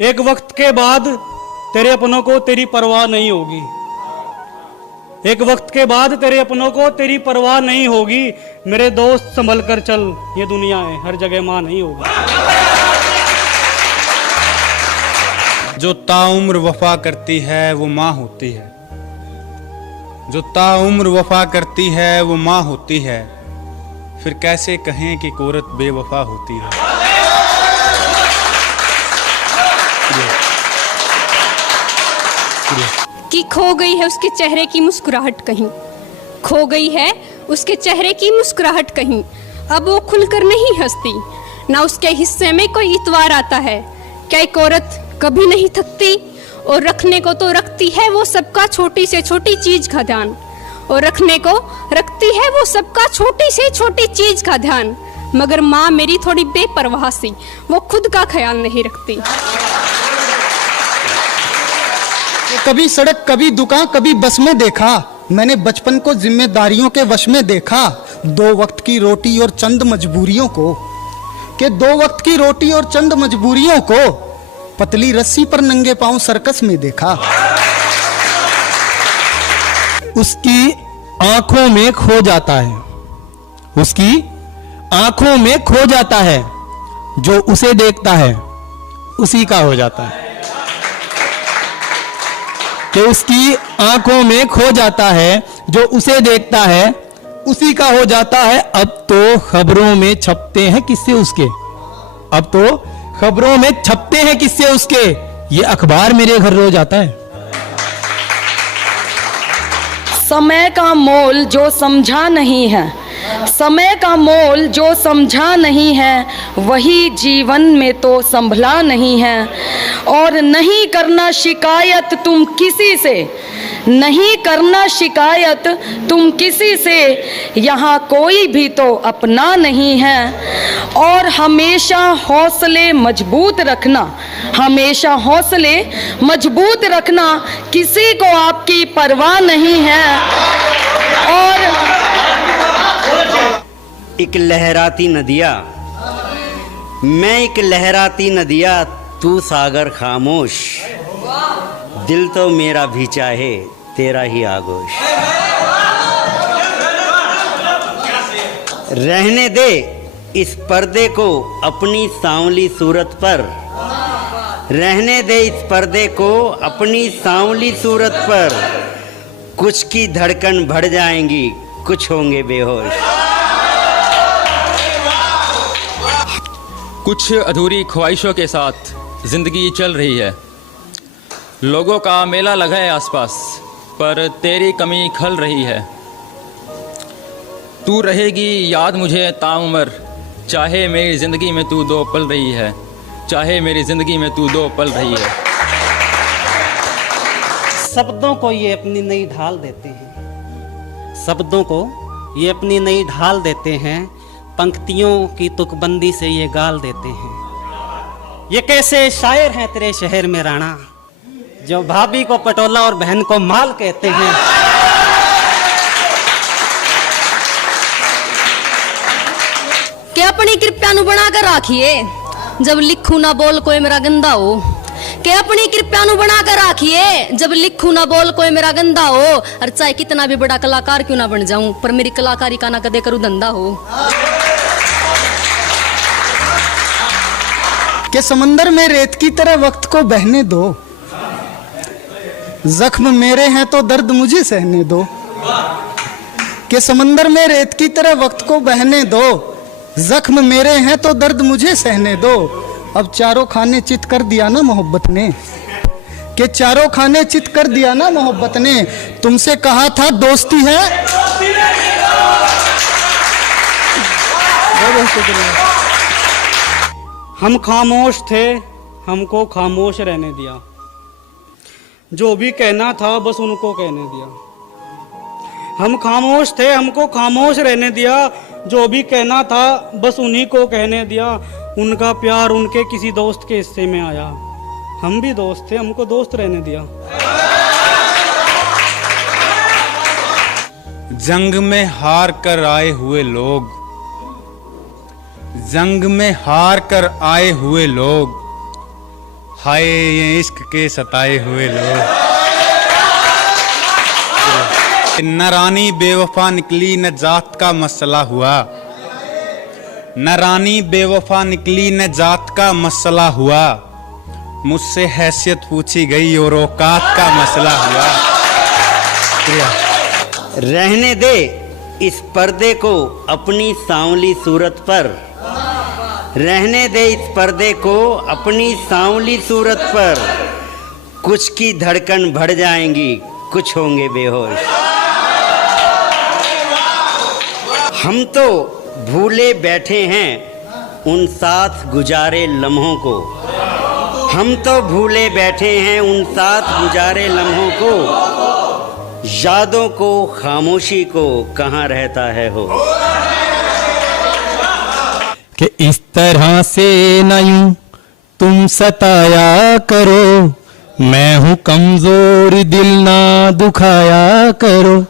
एक वक्त के बाद तेरे अपनों को तेरी परवाह नहीं होगी। एक वक्त के बाद तेरे अपनों को तेरी परवाह नहीं होगी। मेरे दोस्त संभल कर चल, ये दुनिया है हर जगह मां नहीं होगी। जो ताउम्र वफा करती है वो माँ होती है। जो ताउम्र वफा करती है वो माँ होती है। फिर कैसे कहें कि औरत बेवफा होती है। कि खो गई है उसके चेहरे की मुस्कुराहट कहीं, खो गई है उसके चेहरे की मुस्कुराहट कहीं। अब वो खुलकर नहीं हंसती, ना उसके हिस्से में कोई इतवार आता है। क्या एक औरत कभी नहीं थकती? और रखने को तो रखती है वो सबका छोटी से छोटी चीज का ध्यान, और रखने को रखती है वो सबका छोटी से छोटी चीज का ध्यान। मगर माँ मेरी थोड़ी बेपरवाह सी, वो खुद का ख्याल नहीं रखती। कभी सड़क कभी दुकान कभी बस में देखा, मैंने बचपन को जिम्मेदारियों के वश में देखा। 2 वक्त की रोटी और चंद मजबूरियों को, कि 2 वक्त की रोटी और चंद मजबूरियों को पतली रस्सी पर नंगे पांव सर्कस में देखा। उसकी आंखों में खो जाता है, उसकी आंखों में खो जाता है। जो उसे देखता है उसी का हो जाता है। कि उसकी आंखों में खो जाता है, जो उसे देखता है उसी का हो जाता है। अब तो खबरों में छपते हैं किस्से उसके, अब तो खबरों में छपते हैं किस्से उसके। ये अखबार मेरे घर रोज आता है। समय का मोल जो समझा नहीं है, समय का मोल जो समझा नहीं है, वही जीवन में तो संभला नहीं है। और नहीं करना शिकायत तुम किसी से, नहीं करना शिकायत तुम किसी से, यहाँ कोई भी तो अपना नहीं है। और हमेशा हौसले मजबूत रखना, हमेशा हौसले मजबूत रखना, किसी को आपकी परवाह नहीं है। और एक लहराती नदिया, मैं एक लहराती नदिया, तू सागर खामोश, दिल तो मेरा भी चाहे तेरा ही आगोश। रहने दे इस पर्दे को अपनी सांवली सूरत पर, रहने दे इस पर्दे को अपनी सांवली सूरत पर। कुछ की धड़कन बढ़ जाएंगी, कुछ होंगे बेहोश। कुछ अधूरी ख्वाहिशों के साथ जिंदगी चल रही है। लोगों का मेला लगा है आसपास, पर तेरी कमी खल रही है। तू रहेगी याद मुझे ताउम्र, चाहे मेरी ज़िंदगी में तू 2 पल रही है, चाहे मेरी ज़िंदगी में तू 2 पल रही है। शब्दों को ये अपनी नई ढाल देते हैं, शब्दों को ये अपनी नई ढाल देते हैं। पंक्तियों की तुकबंदी से ये गाल देते हैं। ये कैसे शायर हैं तेरे शहर में राणा, जो भाभी को पटोला और बहन को माल कहते हैं। कि अपनी कृपया नु बना कर राखिए, जब लिखू ना बोल कोई मेरा गंदा हो। कि अपनी कृपया नु बना कर राखिए, जब लिखू ना बोल कोई मेरा गंदा हो। और चाहे कितना भी बड़ा कलाकार क्यों ना बन जाऊं, पर मेरी कलाकारी का ना कदे करूं धंधा हो। कि समंदर में रेत की तरह वक्त को बहने दो, जख्म मेरे हैं तो दर्द मुझे सहने दो। कि समंदर में रेत की तरह वक्त को बहने दो, जख्म मेरे हैं तो दर्द मुझे सहने दो। अब चारों खाने चित कर दिया ना मोहब्बत ने, कि चारों खाने चित कर दिया ना मोहब्बत ने। तुमसे कहा था दोस्ती है, हम खामोश थे, हमको खामोश रहने दिया। जो भी कहना था बस उनको कहने दिया। हम खामोश थे, हमको खामोश रहने दिया। जो भी कहना था बस उन्हीं को कहने दिया। उनका प्यार उनके किसी दोस्त के हिस्से में आया। हम भी दोस्त थे, हमको दोस्त रहने दिया। जंग में हार कर आए हुए लोग, जंग में हार कर आए हुए लोग हाय ये इश्क के सताए हुए लोग। न रानी बेवफा निकली न जात का मसला हुआ, न रानी बेवफा निकली न जात का मसला हुआ, मुझसे हैसियत पूछी गई और औकात का मसला हुआ। रहने दे इस पर्दे को अपनी सांवली सूरत पर, रहने दे इस पर्दे को अपनी सांवली सूरत पर, कुछ की धड़कन बढ़ जाएंगी कुछ होंगे बेहोश। हम तो भूले बैठे हैं उन साथ गुजारे लम्हों को, हम तो भूले बैठे हैं उन साथ गुजारे लम्हों को, यादों को खामोशी को कहाँ रहता है हो। कि इस तरह से न यूं तुम सताया करो, मैं हूं कमजोर दिल ना दुखाया करो।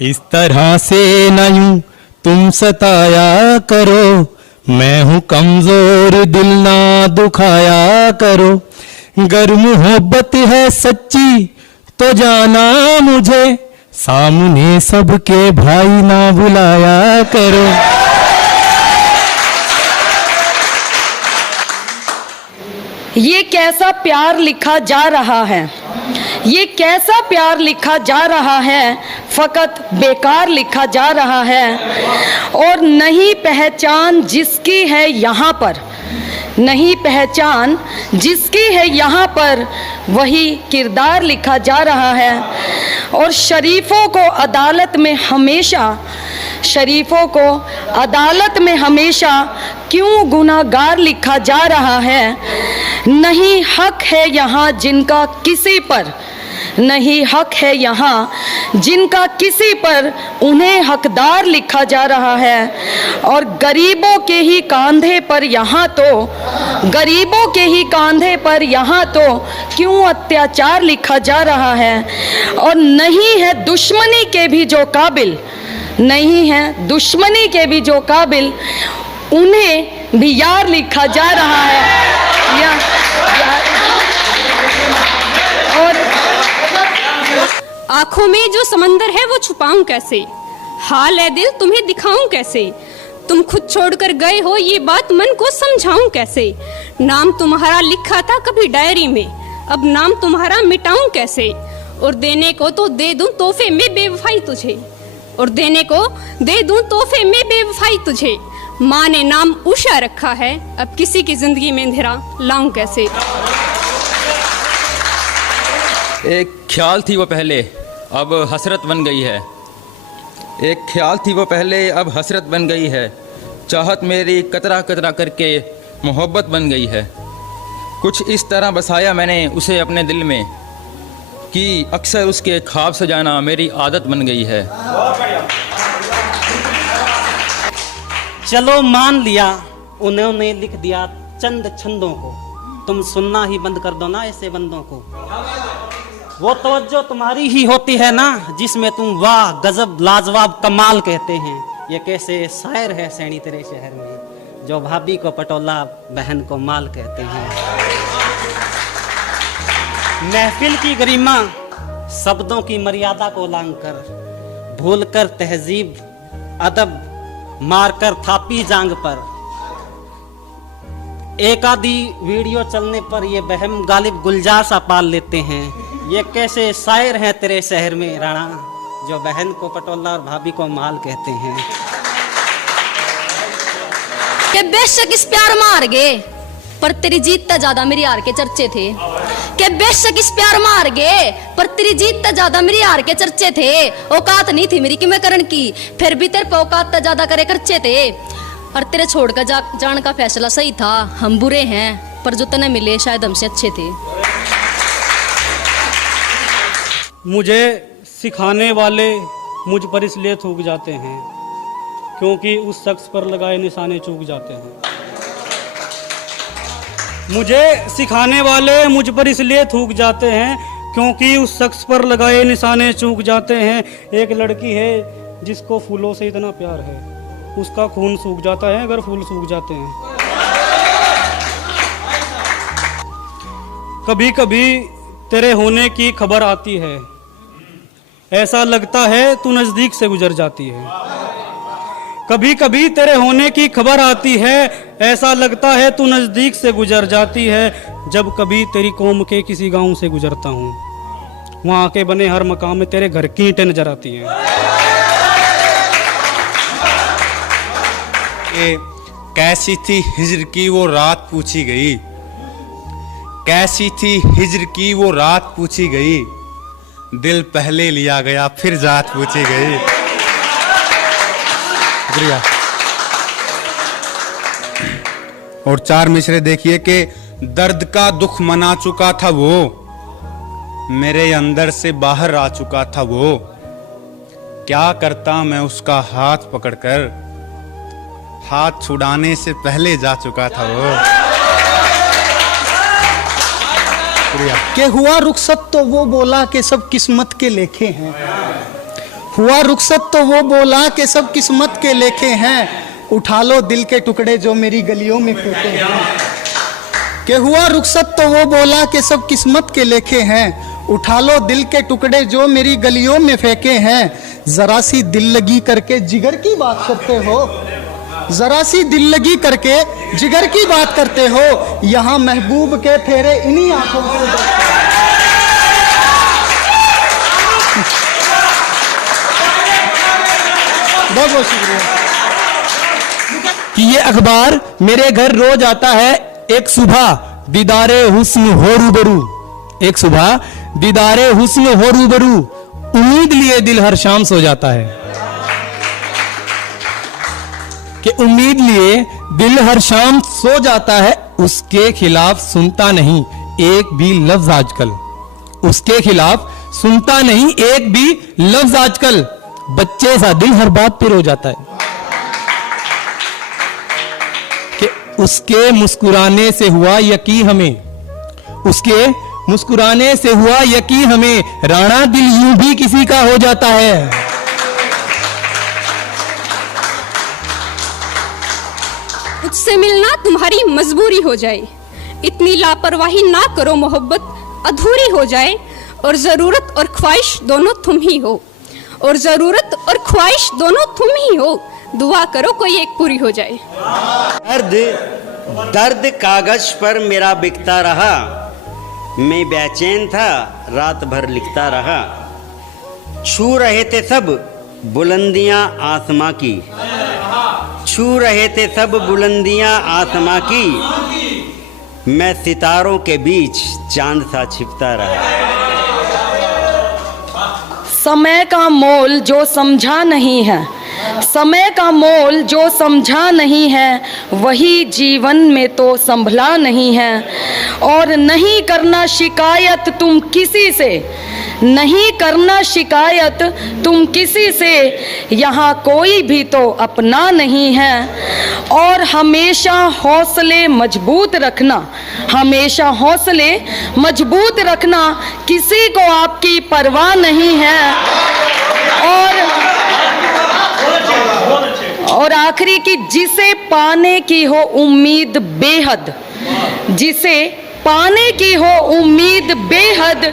इस तरह से न यूं तुम सताया करो, मैं हूं कमजोर दिल ना दुखाया करो। गर मोहब्बत है सच्ची तो जाना मुझे, सामने सबके भाई ना बुलाया करो। ये कैसा प्यार लिखा जा रहा है, ये कैसा प्यार लिखा जा रहा है, फकत बेकार लिखा जा रहा है। और नहीं पहचान जिसकी है यहाँ पर, नहीं पहचान जिसकी है यहाँ पर, वही किरदार लिखा जा रहा है। और शरीफों को अदालत में हमेशा, शरीफों को अदालत में हमेशा क्यों गुनाहगार लिखा जा रहा है। नहीं हक है यहाँ जिनका किसी पर, नहीं हक है यहाँ जिनका किसी पर, उन्हें हकदार लिखा जा रहा है। और गरीबों के ही कांधे पर यहाँ तो, गरीबों के ही कांधे पर यहाँ तो क्यों अत्याचार लिखा जा रहा है। और नहीं है दुश्मनी के भी जो काबिल, नहीं है दुश्मनी के भी जो काबिल, उन्हें भी यार लिखा जा रहा है। और आंखों में जो समंदर है वो छुपाऊं कैसे, हाल है दिल तुम्हें दिखाऊं कैसे। तुम खुद छोड़कर गए हो ये बात मन को समझाऊं कैसे। नाम तुम्हारा लिखा था कभी डायरी में, अब नाम तुम्हारा मिटाऊं कैसे। और देने को तो दे दूं तोहफे में बेवफाई तुझे, और देने को दे दूं तोहफे में बेवफाई तुझे। माँ ने नाम उषा रखा है, अब किसी की जिंदगी में अंधेरा लाऊं कैसे। एक ख्याल थी वो पहले अब हसरत बन गई है, एक ख्याल थी वो पहले अब हसरत बन गई है। चाहत मेरी कतरा कतरा करके मोहब्बत बन गई है। कुछ इस तरह बसाया मैंने उसे अपने दिल में कि अक्सर उसके ख्वाब सजाना मेरी आदत बन गई है। चलो मान लिया उन्होंने लिख दिया चंद छंदों को, तुम सुनना ही बंद कर दो ना ऐसे बंदों को। वो तवज्जो तुम्हारी ही होती है ना जिसमें तुम वाह गजब लाजवाब कमाल कहते हैं। ये कैसे शायर है सैनी तेरे शहर में, जो भाभी को पटोला बहन को माल कहते हैं। महफिल की गरिमा शब्दों की मर्यादा को लांघकर, भूलकर तहजीब अदब मारकर थापी जांग पर। एक आधी वीडियो चलने पर ये बहम गालिब गुलजार सा पाल लेते हैं। ये कैसे शायर हैं तेरे शहर में राणा, जो बहन को पटोला और भाभी को माल कहते हैं। के बेशक इस प्यार मार गए पर तेरी जीत ता ज्यादा मेरी हार के चर्चे थे। के बेशक इस प्यार मार गए पर तेरी जीत ता ज्यादा मेरी हार के चर्चे थे। औकात नहीं थी मेरी कि मैं करण की, फिर भी तेरे पे औकात ता ज्यादा करे खर्चे थे। और तेरे छोड़ कर जान का फैसला सही था। हम बुरे हैं पर जो तने मिले शायद हमसे अच्छे थे। मुझे सिखाने वाले मुझ पर इसलिए थूक जाते हैं क्योंकि उस शख्स पर लगाए निशाने चूक जाते हैं। मुझे सिखाने वाले मुझ पर इसलिए थूक जाते हैं क्योंकि उस शख्स पर लगाए निशाने चूक जाते हैं। एक लड़की है जिसको फूलों से इतना प्यार है, उसका खून सूख जाता है अगर फूल सूख जाते हैं। कभी कभी तेरे होने की खबर आती है, ऐसा लगता है तू नजदीक से गुजर जाती है। कभी कभी तेरे होने की खबर आती है, ऐसा लगता है तू नजदीक से गुजर जाती है। जब कभी तेरी कौम के किसी गांव से गुजरता हूँ, वहां के बने हर मकान में तेरे घर की ईंटें नजर आती हैं। कैसी थी हिज्र की वो रात पूछी गई, कैसी थी हिज्र की वो रात पूछी गई, दिल पहले लिया गया फिर जात पूछी गई। शुक्रिया। और 4 मिसरे देखिए कि दर्द का दुख मना चुका था वो, मेरे अंदर से बाहर आ चुका था वो, क्या करता मैं उसका हाथ पकड़कर, हाथ छुड़ाने से पहले जा चुका था वो। कि हुआ रुखसत तो वो बोला कि सब किस्मत के लेखे हैं, हुआ रुखसत तो वो बोला कि सब किस्मत के लेखे हैं, उठा लो दिल के टुकड़े जो मेरी गलियों में फेंके हैं। कि हुआ रुखसत तो वो बोला कि सब किस्मत के लेखे हैं, उठा लो दिल के टुकड़े जो मेरी गलियों में फेंके हैं। जरा सी दिल लगी करके जिगर की बात करते हो, जरा सी दिल लगी करके जिगर की बात करते हो, यहाँ महबूब के फेरे इन्हीं आंखों से बहुत बहुत शुक्रिया। कि ये अखबार मेरे घर रोज आता है, एक सुबह दीदारे हुस्न हो रूबरू, एक सुबह दीदारे हुस्न हो रूबरू, उम्मीद लिए दिल हर शाम सो जाता है। कि उम्मीद लिए दिल हर शाम सो जाता है, उसके खिलाफ सुनता नहीं एक भी लफ्ज आजकल, उसके खिलाफ सुनता नहीं एक भी लफ्ज आजकल, बच्चे सा दिल हर बात पे रो जाता है। कि उसके मुस्कुराने से हुआ यकीन हमें, उसके मुस्कुराने से हुआ यकीन हमें, राणा दिल यूं भी किसी का हो जाता है। मुझसे मिलना तुम्हारी मजबूरी हो जाए, इतनी लापरवाही ना करो, मोहब्बत अधूरी हो जाए, और जरूरत और ख्वाहिश दोनों तुम ही हो, और जरूरत और ख्वाहिश दोनों तुम ही हो, दुआ करो कोई एक पूरी हो जाए। दर्द दर्द कागज पर मेरा बिकता रहा, मैं बेचैन था रात भर लिखता रहा, छू रहे थे सब बुलंदियां आसमां की, छू रहे थे सब बुलंदियां आसमां की, मैं सितारों के बीच चांद सा छिपता रहा। समय का मोल जो समझा नहीं है, समय का मोल जो समझा नहीं है, वही जीवन में तो संभला नहीं है। और नहीं करना शिकायत तुम किसी से, नहीं करना शिकायत तुम किसी से, यहाँ कोई भी तो अपना नहीं है। और हमेशा हौसले मजबूत रखना, हमेशा हौसले मजबूत रखना, किसी को आपकी परवाह नहीं है। और आखिरी की, जिसे पाने की हो उम्मीद बेहद, जिसे पाने की हो उम्मीद बेहद,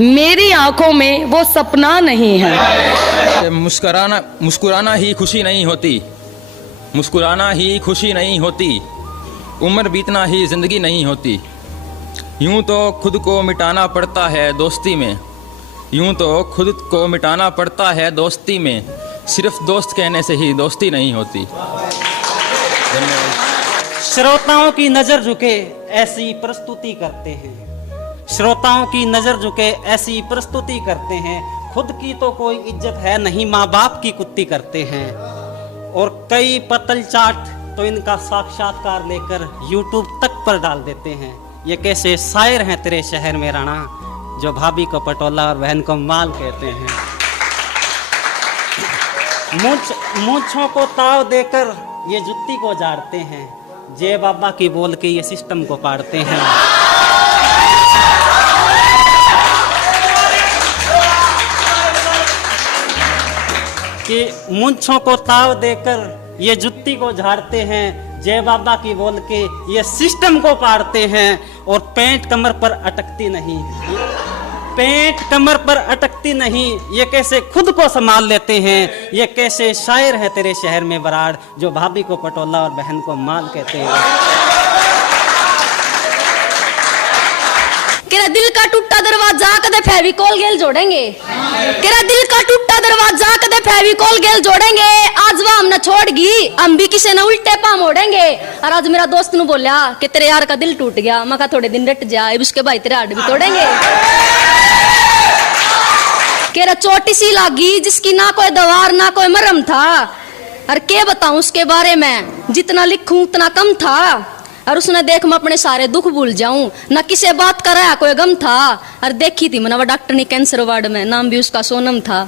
मेरी आंखों में वो सपना नहीं है। मुस्कुराना ही खुशी नहीं होती, मुस्कुराना ही खुशी नहीं होती, उम्र बीतना ही जिंदगी नहीं होती। यूं तो खुद को मिटाना पड़ता है दोस्ती में, यूं तो खुद को मिटाना पड़ता है दोस्ती में, सिर्फ दोस्त कहने से ही दोस्ती नहीं होती। श्रोताओं की नजर झुके ऐसी प्रस्तुति करते हैं, श्रोताओं की नजर झुके ऐसी प्रस्तुति करते हैं, खुद की तो कोई इज्जत है नहीं, माँ बाप की कुत्ती करते हैं। और कई पतल चाट तो इनका साक्षात्कार लेकर YouTube तक पर डाल देते हैं। ये कैसे शायर हैं तेरे शहर में राणा, जो भाभी को पटोला और बहन को माल कहते हैं। मूंछों को ताव देकर ये जुत्ती को झाड़ते हैं, जय बाबा की बोल के ये सिस्टम को पाड़ते हैं। कि मूंछों को ताव देकर ये जुत्ती को झाड़ते हैं, जय बाबा की बोल के ये सिस्टम को पाड़ते हैं और पेंट कमर पर अटकती नहीं, पेंट कमर पर अटकती नहीं। ये कैसे खुद को संभाल लेते हैं, ये कैसे शायर है तेरे शहर में बराड़, जो भाभी को पटोला और बहन को माल कहते हैं। तेरा दिल का टूटा दरवाजा कदे फेविकोल गेल जोड़ेंगे, तेरा दिल का टूटा दरवाजा कदे फेविकोल गेल जोड़ेंगे। आज वह हमने छोड़गी, हम भी किसी ने उल्टे पा मोड़ेंगे। और आज मेरा दोस्त ने बोला कि तेरे यार का दिल टूट गया, मैं कहा थोड़े दिन रट जा, उसके भाई तेरे हाथ भी तोड़ेंगे। केरा चोटी सी लागी जिसकी ना कोई दवार ना कोई मरम था, और क्या बताऊं उसके बारे में, जितना लिखूं उतना कम था। और उसने देख मैं अपने सारे दुख भूल जाऊं, ना किसी बात का रहा कोई गम था। और देखी थी मैंने वो डॉक्टर ने कैंसर वार्ड में, नाम भी उसका सोनम था।